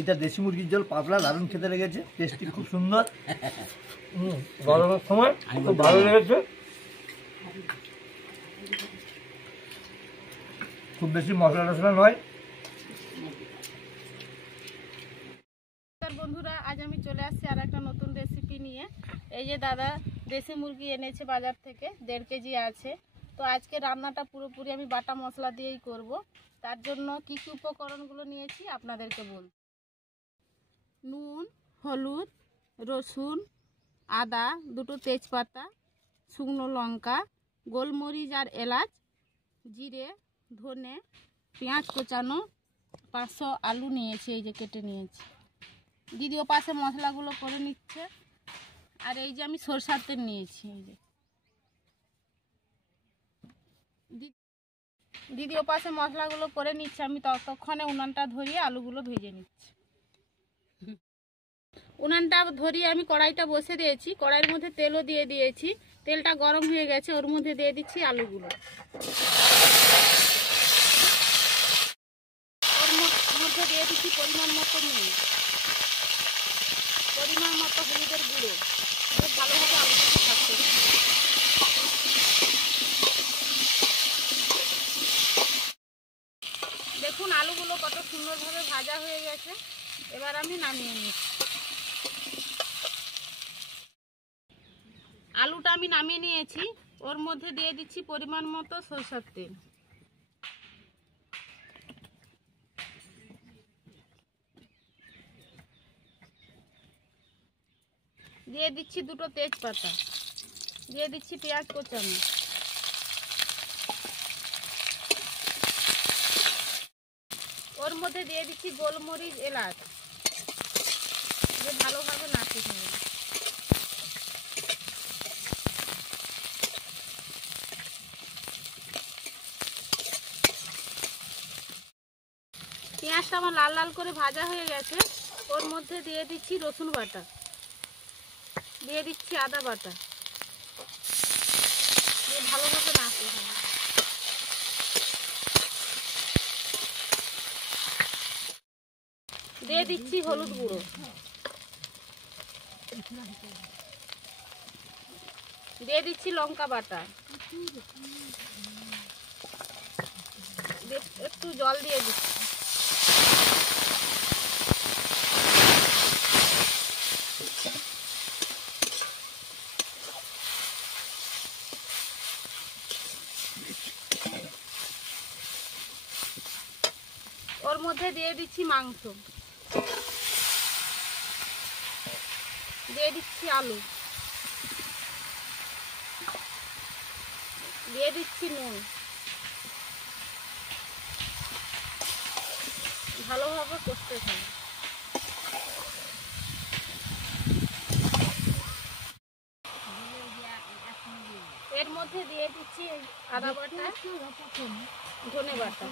এটা দেশি মুরগির ঝোল পাতলা, দারুণ খেতে লেগেছে, টেস্টি খুব সুন্দর। গরমের সময় খুব ভালো লেগেছে, খুব বেশি মশলা টশলা নয়। বন্ধুরা, আজ আমি চলে আসছি আর একটা নতুন রেসিপি নিয়ে। এই যে দাদা দেশি মুরগি এনেছে বাজার থেকে, 1.5 কেজি আছে। তো আজকে রান্নাটা পুরোপুরি আমি বাটা মশলা দিয়েই করব। তার জন্য কি কি উপকরণগুলো নিয়েছি আপনাদেরকে বলব। নুন, হলুদ, রসুন, আদা, 2টো তেজপাতা, শুকনো লঙ্কা, গোলমরিচ আর এলাচ, জিরে, ধনে, পেঁয়াজ কোচানো, 500 আলু নিয়েছি, এই যে কেটে নিয়েছি। দিদি ও পাশে মশলাগুলো করে নিচ্ছে। আর এই যে আমি সরষার তেল নিয়েছি, এই যে দিদি ও পাশে মশলাগুলো করে নিচ্ছে, আমি ততক্ষণে উনানটা ধরিয়ে আলুগুলো ভেজে নিচ্ছি। উনানটা ধরিয়ে আমি কড়াইটা বসে দিয়েছি, কড়াইয়ের মধ্যে তেলও দিয়ে দিয়েছি। তেলটা গরম হয়ে গেছে, ওর মধ্যে দিয়ে দিচ্ছি আলুগুলো। ওর মধ্যে দিয়ে দিচ্ছি পরিমাণ মতো নুন, পরিমাণ মতো হলুদের গুঁড়ো। খুব ভালোভাবে আলুটাকে ভাজতে হবে। দেখুন আলুগুলো কত সুন্দরভাবে ভাজা হয়ে গেছে। এবার আমি নামিয়ে নিচ্ছি। আলুটা আমি নামিয়ে নিয়েছি, ওর মধ্যে দিয়ে দিচ্ছি পরিমাণ মতো সরষের তেল। দিয়ে দিচ্ছি 2টো তেজপাতা, দিয়ে দিচ্ছি পেঁয়াজ কোচানো, ওর মধ্যে দিয়ে দিচ্ছি গোলমরিচ এলাচ, দিয়ে ভালোভাবে নাড়তে হবে। পেঁয়াজটা আমার লাল লাল করে ভাজা হয়ে গেছে, ওর মধ্যে দিয়ে দিচ্ছি রসুন বাটা, দিয়ে দিচ্ছি আদা বাটা, দিয়ে ভালোভাবে নাড়তে হবে। দিয়ে দিচ্ছি হলুদ গুঁড়ো, দিয়ে দিচ্ছি লঙ্কা বাটা, একটু জল দিয়ে দিচ্ছি। ওর মধ্যে দিয়ে দিচ্ছি মাংস, দিয়ে দিচ্ছি আলু, দিয়ে দিচ্ছি নুন, ভালোভাবে কষতে হবে। এর মধ্যে দিয়ে দিচ্ছি আদা বাটা, ধনে বাটা।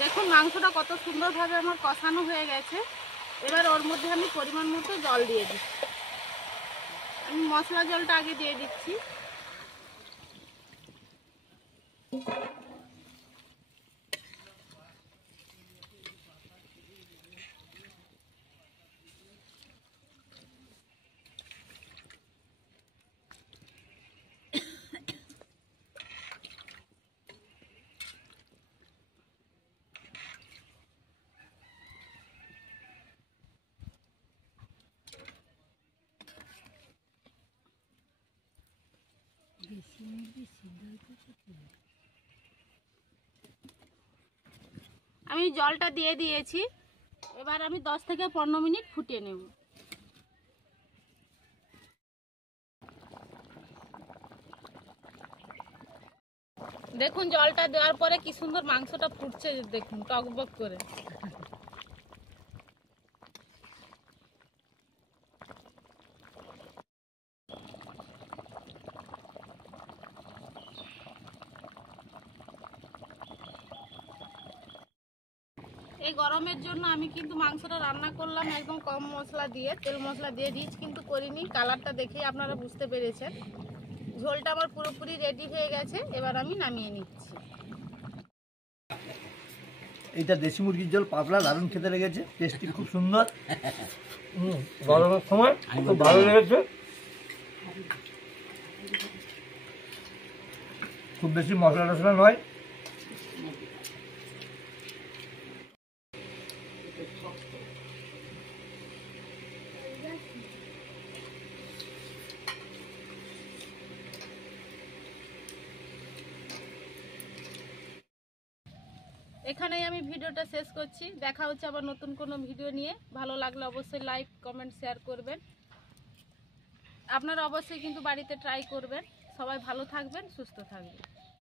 দেখুন মাংসটা কত সুন্দরভাবে আমার কষানো হয়ে গেছে। এবার ওর মধ্যে আমি পরিমাণ মতো জল দিয়ে দিচ্ছি। আমি মশলা জলটা আগে দিয়ে দিচ্ছি। আমি জলটা দিয়ে দিয়েছি, এবার আমি 10 থেকে 15 মিনিট ফুটিয়ে নেব। দেখুন জলটা দেওয়ার পরে কি সুন্দর মাংসটা ফুটছে, দেখুন টকবক করে। এই গরমের জন্য আমি কিন্তু মাংসটা রান্না করলাম একদম কম মশলা দিয়ে, তেল মশলা দিয়ে, রিচ কিন্তু করিনি। কালারটা দেখেই আপনারা বুঝতে পেরেছেন। ঝোলটা আমার পুরোপুরি রেডি হয়ে গেছে, এবার আমি নামিয়ে নিচ্ছি। এইটা দেশি মুরগির ঝোল পাতলা, দারুণ খেতে লেগেছে, টেস্টি খুব সুন্দর। গরমের সময় খুব ভালো লেগেছে, খুব বেশি মশলা টশলা নয়। এখানেই আমি ভিডিওটা শেষ করছি। দেখা হচ্ছে আবার নতুন কোনো ভিডিও নিয়ে। ভালো লাগলে অবশ্যই লাইক, কমেন্ট, শেয়ার করবেন। আপনারা অবশ্যই কিন্তু বাড়িতে ট্রাই করবেন। সবাই ভালো থাকবেন, সুস্থ থাকবেন।